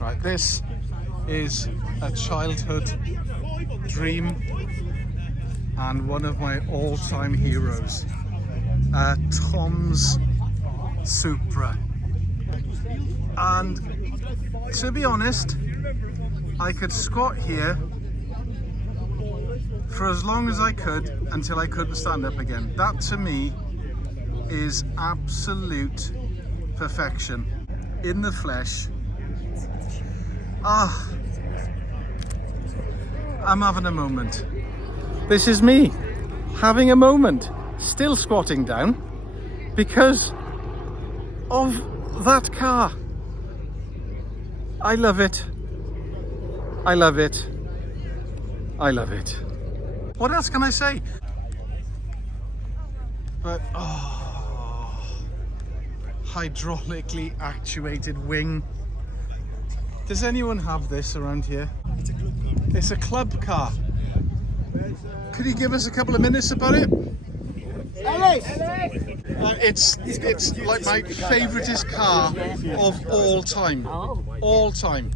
Right, this is a childhood dream and one of my all-time heroes, Tom's Supra. And to be honest, I could squat here for as long as I could until I couldn't stand up again. That to me is absolute perfection in the flesh. I'm having a moment. This is me having a moment, still squatting down because of that car. I love it. I love it. I love it. What else can I say? But hydraulically actuated wing. Does anyone have this around here? It's a club car. Could you give us a couple of minutes about it? It's like my favouriteest car of all time. All time.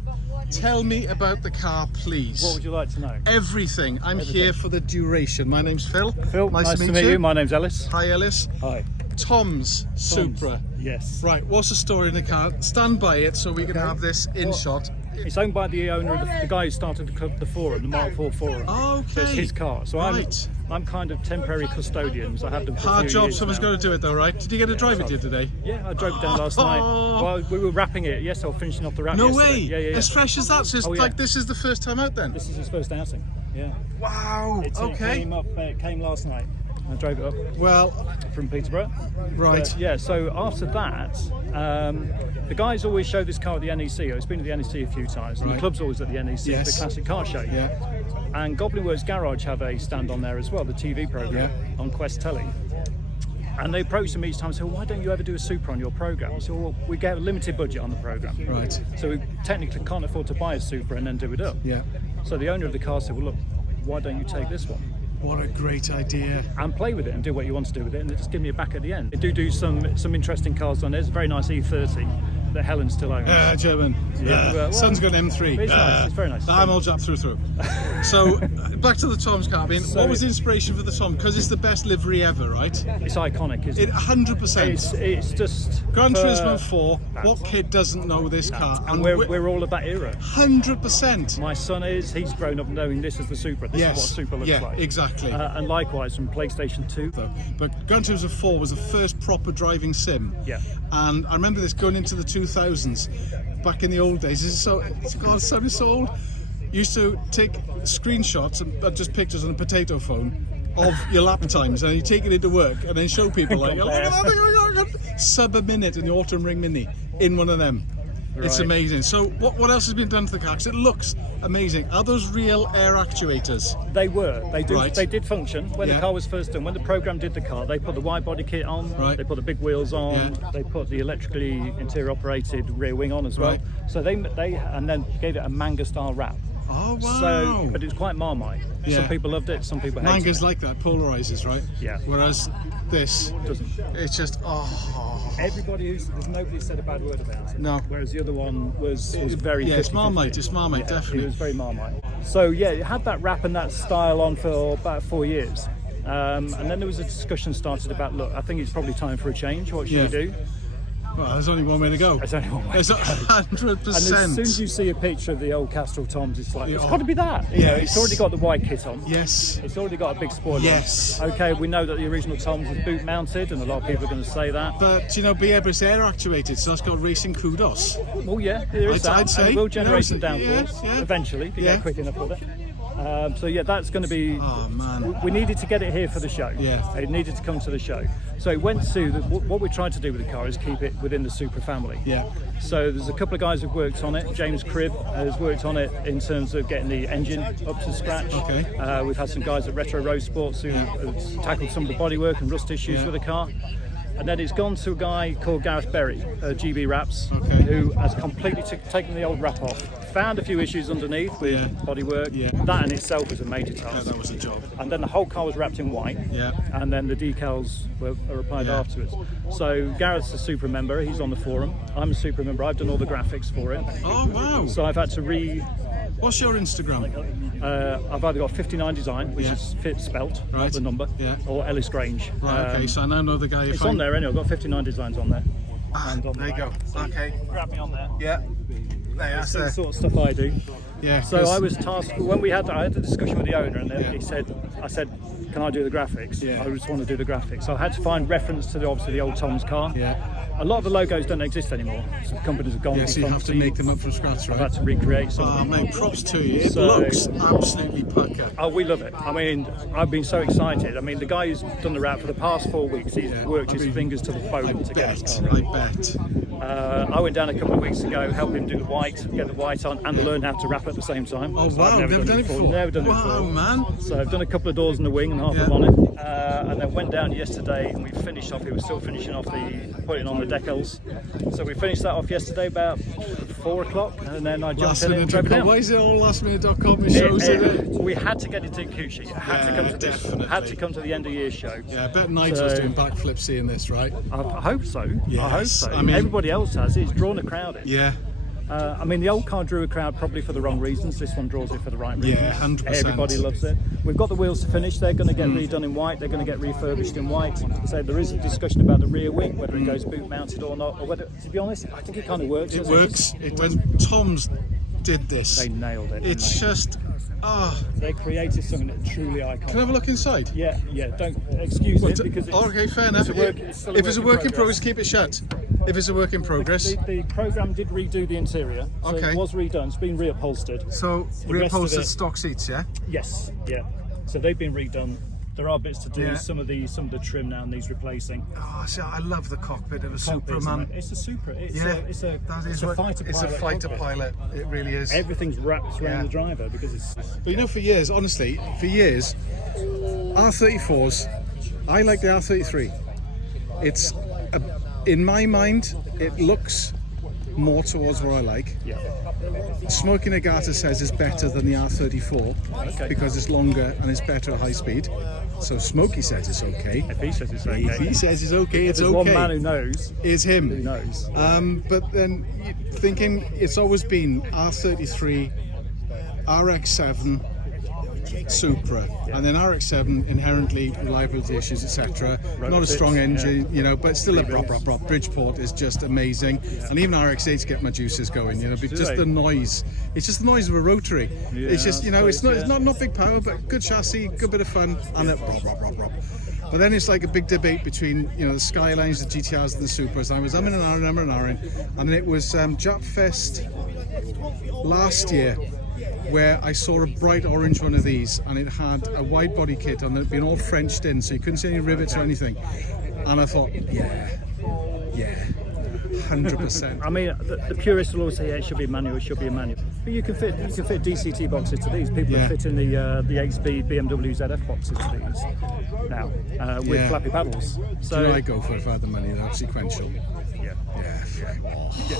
Tell me about the car, please. What would you like to know? Everything. I'm here for the duration. My name's Phil. Phil, nice to meet you. My name's Ellis. Hi, Ellis. Hi. Tom's Supra. Yes. Right, what's the story in the car? Stand by it so we can have this in shot. It's owned by the owner of the guy who started the forum, the Mark IV forum. Okay. So it's his car. So I'm kind of temporary custodian. So I have them for hard a few job, years someone's now. got to do it though, right? Did you get to drive it here today? Yeah, I drove it down last night. Well, we were wrapping it. Yes, I was finishing off the wrap No yesterday. way! Yeah. As fresh as that, so it's like this is the first time out then? This is his first outing. Yeah. Wow, okay. It came last night. I drove it up. Well, from Peterborough. Right. Yeah, so after that, the guys always show this car at the NEC. It's been at the NEC a few times, and the club's always at the NEC, the Classic Car Show. Yeah. And Goblin Works Garage have a stand on there as well, the TV programme on Quest Telly. And they approach them each time and say, well, why don't you ever do a Supra on your programme? So well, we get a limited budget on the programme. Right. So we technically can't afford to buy a Supra and then do it up. Yeah. So the owner of the car said, well, look, why don't you take this one? What a great idea. And play with it and do what you want to do with it, and just give me it back at the end. They do some interesting cars on there. There's a very nice E30 that Helen still owns. German. Son's got an M3. It's nice. It's very nice. I'm all japped through. So, back to the Tom's car. I mean, what was the inspiration for the Tom? Because it's the best livery ever, right? It's iconic, isn't it? 100%. It's just... Gran Turismo 4, what kid doesn't know this car? And we're all of that era. 100%. My son he's grown up knowing this is the Supra. This is what a Supra looks like. Yeah, exactly. And likewise from PlayStation 2. But Gran Turismo 4 was the first proper driving sim. Yeah. And I remember this going into the 2000s, back in the old days. God, it's so old. Used to take screenshots and just pictures on a potato phone of your lap times, and you take it into work and then show people like, look at that, sub a minute in the Autumn Ring Mini in one of them. Right. It's amazing. So what else has been done to the car? Because it looks amazing. Are those real air actuators? They were. They do. Right. They did function when the car was first done. When the program did the car, they put the wide body kit on. Right. They put the big wheels on. Yeah. They put the electrically interior operated rear wing on as well. Right. So they and then gave it a manga style wrap. Oh wow! So, but it's quite Marmite. Yeah. Some people loved it. Some people hated it. Manga's like that, polarizes, right? Yeah. Whereas this doesn't. It's just there's nobody said a bad word about it. No. Whereas the other one was very. Yeah, it's Marmite. It's Marmite, definitely. It was very Marmite. So yeah, it had that wrap and that style on for about 4 years, and then there was a discussion started about, look, I think it's probably time for a change. What should we do? Well, there's only one way to go. There's only one way. There's 100%. And as soon as you see a picture of the old Castrol Tom's, it's like, it's got to be that. You know, it's already got the white kit on. Yes. It's already got a big spoiler. Yes. On. Okay, we know that the original Tom's was boot mounted, and a lot of people are going to say that. But, you know, BAB's air actuated, so that's got racing kudos. Well, yeah, there is that. I'd say. And it will generate some downforce eventually if you get quick enough with it. So yeah, that's going to be. Oh man! We needed to get it here for the show. Yeah. It needed to come to the show. So it went to what we're trying to do with the car is keep it within the Supra family. Yeah. So there's a couple of guys who've worked on it. James Cribb has worked on it in terms of getting the engine up to scratch. Okay. We've had some guys at Retro Road Sports who have tackled some of the bodywork and rust issues with the car. And then it's gone to a guy called Gareth Berry, GB Wraps, Okay. who has completely taken the old wrap off. Found a few issues underneath with bodywork. Yeah. That in itself was a major task. Yeah, that was a job. And then the whole car was wrapped in white. Yeah. And then the decals were applied Yeah. afterwards. So Gareth's a Supra member. He's on the forum. I'm a Supra member. I've done all the graphics for it. Oh wow! So I've had to What's your Instagram? I've either got 59 Design, which Yeah. is fit spelt, not Right. the number, Yeah. or Ellis Grange. Right, okay, so I now know the guy. It's on there anyway. I've got 59 Designs on there. And on There you the go. back. So Okay. grab me on there. Yeah. That's That's the there. sort of stuff I do. Yeah. So 'cause- I was tasked when I had the discussion with the owner, and Yeah. I said, can I do the graphics? Yeah. I just want to do the graphics. So I had to find reference to obviously the old Tom's car. Yeah. A lot of the logos don't exist anymore. So companies have gone. Yeah, so you from have to C. make them up from scratch, I've right? had to recreate some. Oh, mate, props to you. It So- looks absolutely pucker. Oh, we love it. I mean, I've been so excited. I mean, the guy who's done the wrap for the past 4 weeks, he's Yeah. worked I his mean, fingers to the bone to get his Bet. car I ready. bet. I went down a couple of weeks ago, helped him do the white, get the white on, and learn how to wrap at the same time. Oh So wow! I've Never done it before. Never done it Wow, before. man. So I've done a couple of doors in the wing and half Yeah. of on it, and then went down yesterday and we finished off. He was still finishing off putting on the decals. So we finished that off yesterday about 4 o'clock, and then I jumped in and drove it Lastminute.com. down. Why is it all lastminute.com? It shows it. We had to get it to Q sheet. It had to Yeah, come to this. definitely. Had to come to the end of year show. Yeah, I bet Nigel's So- doing backflips seeing this, right? I hope so. I hope Yes, so. I mean- Everybody else has. It's drawn a crowd in. Yeah. I mean, the old car drew a crowd probably for the wrong reasons. This one draws it for the right reasons. Yeah, 100%. Everybody loves it. We've got the wheels to finish. They're going to get redone in white. They're going to get refurbished in white. So there is a discussion about the rear wing, whether it goes boot mounted or not, or whether, to be honest, I think it kind of works. It as works. is. When Tom's did this, They nailed it. it's didn't just. Ah, they created something that truly can I iconic. have a look inside? Yeah. Don't excuse it because it's, Okay, fair enough. it's still If it's a work in progress. progress, keep it shut. If it's a work in progress. The program did redo the interior, so Okay. it was redone. It's been reupholstered. So The rest of reupholstered it- stock seats, yeah. Yes, yeah. So they've been redone. There are bits to do. Yeah. Some of the trim now needs replacing. Oh, see, I love the cockpit of a Supra, Cockpits, man. It's a Supra. It's Yeah, a that is it's a what- fighter It's a pilot fighter cockpit. pilot. It really is. Everything's wrapped around Yeah. the driver because it's. But you know, for years, honestly, for years, R34s, I like the R33. It's, in my mind, it looks more towards what I like. Yeah. Smoky Nagata says it's better than the R34 Okay. because it's longer and it's better at high speed. So Smoky says it's okay. If he says it's If okay. he says it's okay, it's There's one man okay. who knows. It's Who him. knows? But then thinking it's always been R33, RX7, Supra, and then RX7 inherently reliability issues, etc. Not a strong engine, you know, but still a prop. Bridgeport is just amazing, and even RX8s get my juices going, you know, because just they? the noise. It's just the noise of a rotary. It's just, you know, it's suppose, not big power, but good chassis, good bit of fun, and a prop. But then it's like a big debate between, you know, the Skylines, the GTRs, and the Supras. I was umming and ahhing, and then it was Jap Fest last year, where I saw a bright orange one of these, and it had a wide body kit on it, had been all Frenched in, so you couldn't see any rivets or anything. And I thought, yeah, 100%. I mean, the purists will always say, yeah, it should be a manual. It should be a manual. But you can fit DCT boxes to these. People Yeah. are fitting the 8-speed BMW ZF boxes to these now with Yeah. flappy paddles. So Do I go for it if I had the money though? Sequential. yeah.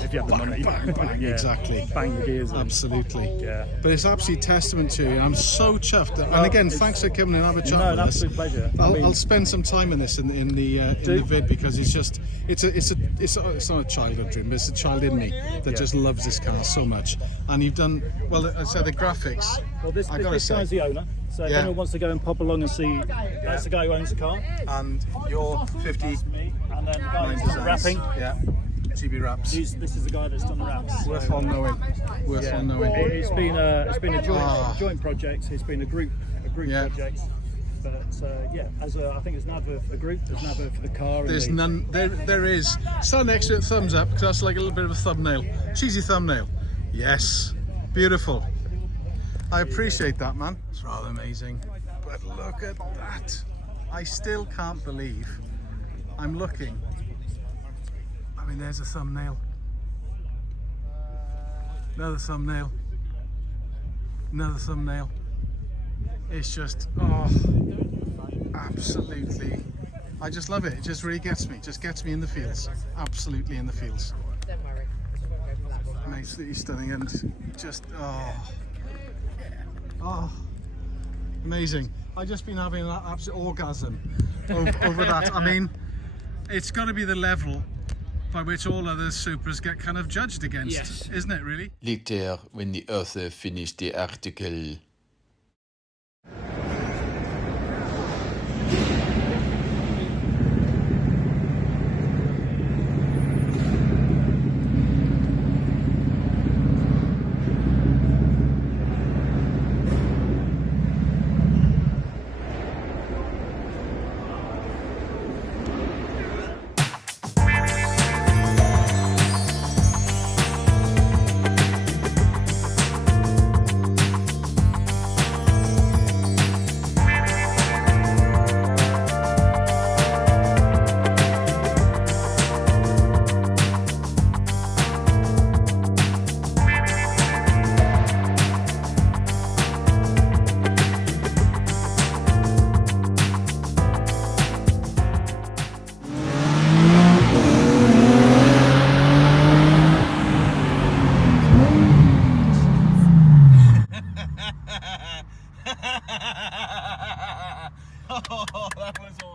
If you have the money, Bang, yeah. exactly. Bang the gears in. Absolutely. Yeah. But it's absolute testament to you. I'm so chuffed. And again, thanks for coming and have a chat No, with an us. absolute pleasure. I mean- I'll spend some time in this in the vid, because it's just it's not a childhood dream, but it's a child in me that just loves this car so much. And you've done well. I said the graphics. Well, this I gotta guy's say, the owner. So if Yeah. anyone wants to go and pop along and see, that's the guy who owns the car. and you're 50. Me. And then the guy who's done the wrapping. Yeah. GB Wraps. This is the guy that's done the wraps. Worthwhile knowing. Worthwhile knowing. It's been a Ah. joint project. It's been a group Yeah. project. But I think it's an advert for the group. There's an advert for the car. and There's the- none. There is. Stand next to it. Thumbs up, because that's like a little bit of a thumbnail. Cheesy thumbnail. Yes. Beautiful. I appreciate that, man. It's rather amazing. But look at that. I still can't believe I'm looking. I mean, there's a thumbnail. Another thumbnail. Another thumbnail. It's just, absolutely. I just love it. It just really gets me. Just gets me in the feels. Absolutely in the feels. Don't worry. Absolutely stunning and just amazing. I've just been having an absolute orgasm over that. I mean, it's got to be the level by which all other Supras get kind of judged against, Yes. isn't it, really? Later, when the author finished the article, Oh, that was awesome.